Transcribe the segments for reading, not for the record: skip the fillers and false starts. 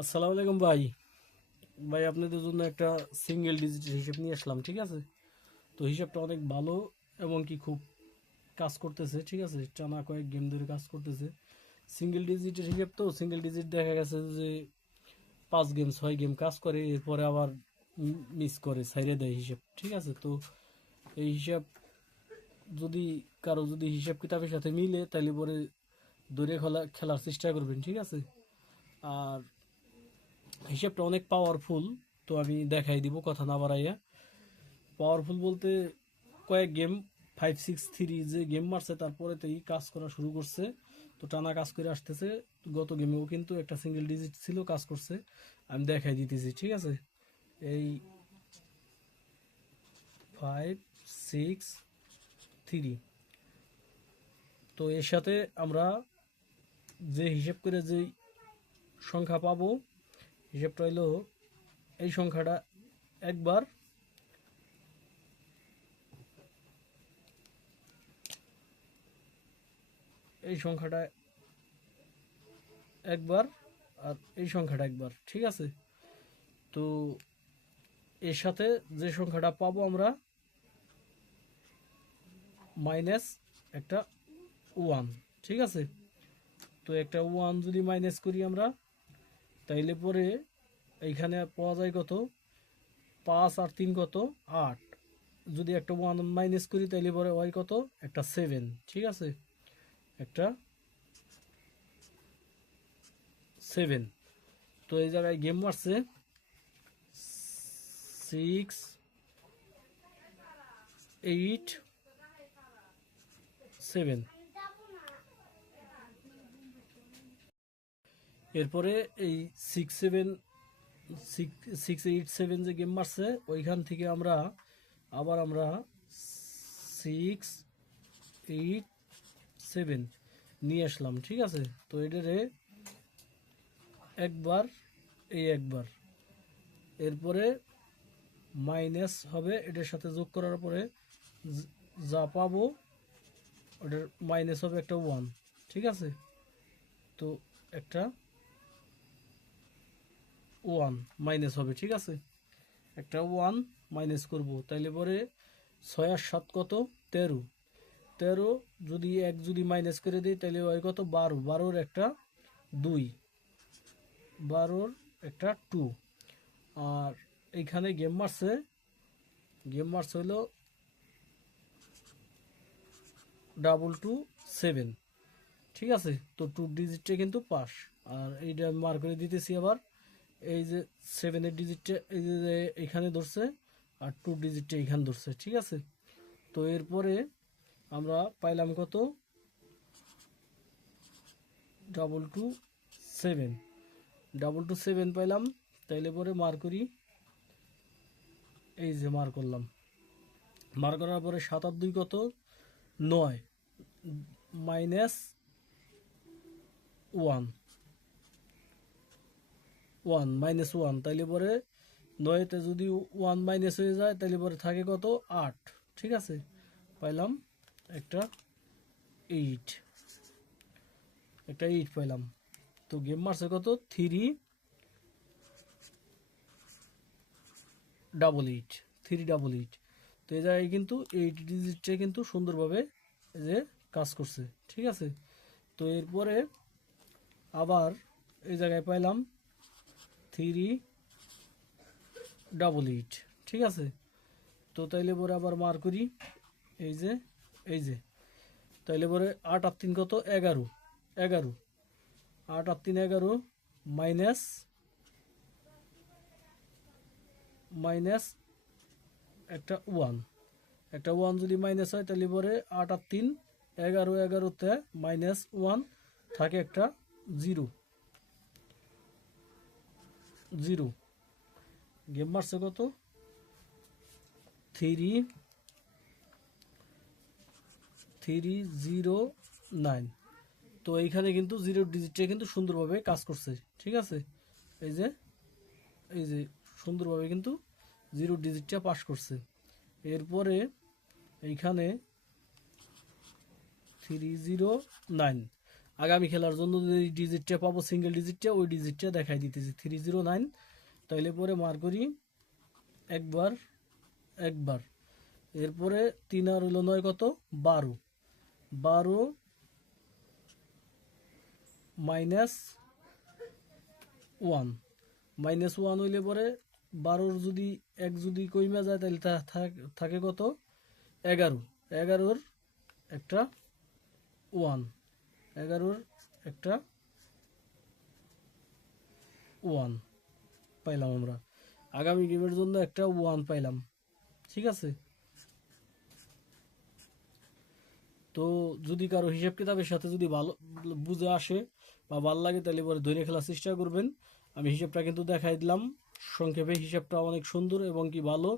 আসসালামু আলাইকুম ভাই। ভাই আপনাদের জন্য একটা সিঙ্গেল ডিজিটের হিসাব নিয়ে আসলাম, ঠিক আছে? তো হিসাবটা অনেক ভালো এবং কি খুব কাজ করতেছে, ঠিক আছে? টানা কয়েক গেম ধরে কাজ করতেছে। সিঙ্গেল ডিজিটের হিসাব, তো সিঙ্গেল ডিজিট দেখা গেছে যে 5 গেম 6 গেম কাজ করে, এরপরে আবার মিস করে সাইরে দেয় হিসাব, ঠিক আছে? তো এই হিসাব যদি যদি হিসাব কিতাবের সাথে মিলে তাহলে পরে ধরে খেলার চেষ্টা করবেন, ঠিক আছে? আর হিসাবটা অনেক পাওয়ারফুল। তো আমি দেখাই দিব কথা না বাড়াইয়া। পাওয়ারফুল বলতে কয়েক গেম 5-6-3 যে গেম মারছে তারপরেতেই কাজ করা শুরু করছে। তো টানা কাজ করে আসতেছে। গত গেমেও কিন্তু একটা সিঙ্গেল ডিজিট ছিল, কাজ করছে। আমি দেখাই দিতেছি, ঠিক আছে? এই 5-6-3। তো এর সাথে আমরা যে হিসেব করে যে সংখ্যা পাবো, হিসেবটা হইলো এই সংখ্যাটা একবার, এই সংখ্যাটা একবার, আর এই সংখ্যাটা একবার, ঠিক আছে? তো এর সাথে যে সংখ্যাটা পাবো আমরা মাইনাস একটা ওয়ান, ঠিক আছে? তো একটা ওয়ান যদি মাইনাস করি আমরা, তাইলে পরে এইখানে পাওয়া যায় কত? 5 আর 3 কত? 8। যদি একটা ওয়ান মাইনাস করি তাইলে পরে ওয়াই কত? একটা 7, ঠিক আছে? একটা 7। তো এই জায়গায় গেম মারছে 6-8-7। এরপরে এই 6-7 যে গেম মারছে ওইখান থেকে আমরা 6-8-7 নিয়ে আসলাম, ঠিক আছে? তো এটারে একবার, এই একবার, এরপরে মাইনাস হবে, এটার সাথে যোগ করার পরে যা পাবো ওটার মাইনাস হবে একটা ওয়ান, ঠিক আছে? তো একটা ওয়ান মাইনাস হবে, ঠিক আছে? একটা ওয়ান মাইনাস করব, তাইলে পরে 6 আর 7 কত? 13। 13 যদি যদি মাইনাস করে দিই তাহলে হয় কত? 12। 12-র একটা 2, 12-র একটা 2। আর এইখানে গেম মারছে হলো 2-2-7, ঠিক আছে? তো 2 ডিজিটটা কিন্তু পাস। আর এইটা আমি মার করে দিতেছি আবার। এই যে 7-এর ডিজিটটা এই যে এখানে ধরছে, আর 2 ডিজিটটা এখানে ধরছে, ঠিক আছে? তো এরপরে আমরা পাইলাম কত? 2-2-7, 2-2-7 পাইলাম। তাইলে পরে মার করি, এই যে মার করলাম। মার করার পরে 7 আর 2 কত? 9, মাইনাস ওয়ান, মাইনাস ওয়ান। তাইলে পরে 9-তে যদি ওয়ান মাইনাস হয়ে যায় তাহলে পরে থাকে কত? 8, ঠিক আছে? পাইলাম একটা 8, পাইলাম। তো গেম মারছে কত? 3-8-8, 3-8। তো এই জায়গায় কিন্তু 8 ডিজিটটা কিন্তু সুন্দরভাবে এই যে কাজ করছে, ঠিক আছে? তো এরপরে আবার এই জায়গায় পাইলাম 3-8-8, ঠিক আছে? তো তাইলে পরে আবার মার করি, এই যে, তাইলে পরে 8 আর 3 কত? 11, 11। 8 আর 3 11, মাইনাস মাইনাস একটা ওয়ান, যদি মাইনাস হয় তাহলে পরে 8 আর 3 11, 11-তে মাইনাস ওয়ান থাকে একটা জিরো, জিরো। গেম মারছে কত? 3-3-0-9। তো এইখানে কিন্তু 0 ডিজিটটা কিন্তু সুন্দরভাবে কাজ করছে, ঠিক আছে? এই যে, সুন্দরভাবে কিন্তু 0 ডিজিটটা পাস করছে। এরপরে এইখানে 3-0-9, আগামী খেলার জন্য যে ডিজিটটা পাবো সিঙ্গেল ডিজিটটা ওই ডিজিটটা দেখাই দিতেছি 309। তাইলে পরে মার করি একবার একবার, এরপরে 3 আর হলো 9 কত 12, 12 মাইনাস 1, মাইনাস 1 হইলে পরে 12 যদি 1 যদি কইমা যায় তাহলে থাকে কত 11, 11-র একটা 1, 11-র একটা 1 পাইলাম আমরা। আগামী গেমের জন্য একটা 1 পাইলাম, ঠিক আছে। তো যদি কারো হিসাব কিতাবের সাথে যদি ভালো বুঝে আসে বা ভালো লাগে তাহলে পরে ধরে খেলার চেষ্টা করবেন। আমি হিসাবটা কিন্তু দেখাই দিলাম সংক্ষেপে, হিসাবটা অনেক সুন্দর এবং কি ভালো।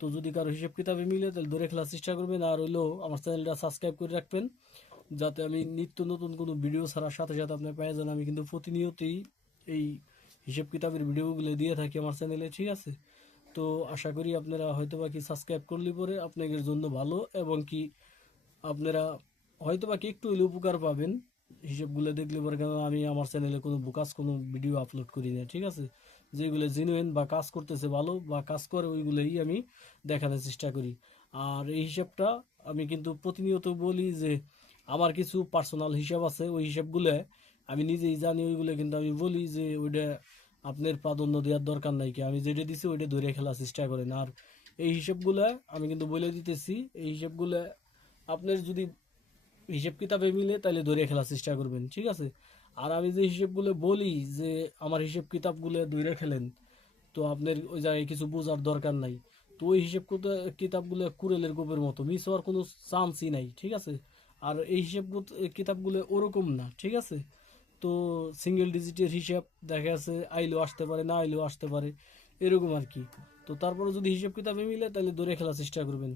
তো যদি কারো হিসাব কিতাবে মিলে তাহলে ধরে খেলার চেষ্টা করবেন, আর হইলো আমার চ্যানেলটা সাবস্ক্রাইব করে রাখবেন যাতে আমি নিত্য নতুন কোনো ভিডিও ছাড়ার সাথে সাথে আপনি পেয়ে যান। আমি কিন্তু প্রতিনিয়তই এই হিসাব কিতাবের ভিডিওগুলো দিয়ে থাকি আমার চ্যানেলে, ঠিক আছে। তো আশা করি আপনারা হয়তো বা কি সাবস্ক্রাইব করলে পরে আপনাদের জন্য ভালো, এবং কি আপনারা হয়তো বা কি একটু হইলে উপকার পাবেন হিসেবগুলো দেখলে পরে, কেন আমি আমার চ্যানেলে কোনো বোকাস কোনো ভিডিও আপলোড করি না, ঠিক আছে। যেগুলো জেনুইন বা কাজ করতেছে ভালো বা কাজ করে ওইগুলোই আমি দেখানোর চেষ্টা করি। আর এই হিসাবটা আমি কিন্তু প্রতিনিয়ত বলি যে আমার কিছু পার্সোনাল হিসাব আছে, ওই হিসাবগুলো আমি নিজেই জানি, ওইগুলো কিন্তু আমি বলি যে ওইটা আপনার প্রাধান্য দেওয়ার দরকার নাই, কি আমি যেটা দিছি ওইটা ধরে খেলার চেষ্টা করেন। আর এই হিসাবগুলো আমি কিন্তু বলে দিতেছি, এই হিসাবগুলো আপনার যদি হিসেব কিতাবে মিলে তাহলে ধরে খেলার চেষ্টা করবেন, ঠিক আছে। আর আমি যে হিসেবগুলো বলি যে আমার হিসেব কিতাবগুলো ধরে খেলেন, তো আপনার ওই জায়গায় কিছু বোঝার দরকার নাই। তো ওই কিতাবগুলো কুড়েলের গোপের মতো মিস হওয়ার কোনো চান্সই নাই, ঠিক আছে। আর এই কিতাবগুলো ওরকম না, ঠিক আছে। তো সিঙ্গেল ডিজিটের হিসাব দেখা যাচ্ছে আইলেও আসতে পারে, না আইলেও আসতে পারে, এরকম আর কি। তো তারপরে যদি হিসাব কিতাবে মিলে তাহলে ধরে খেলার চেষ্টা করবেন।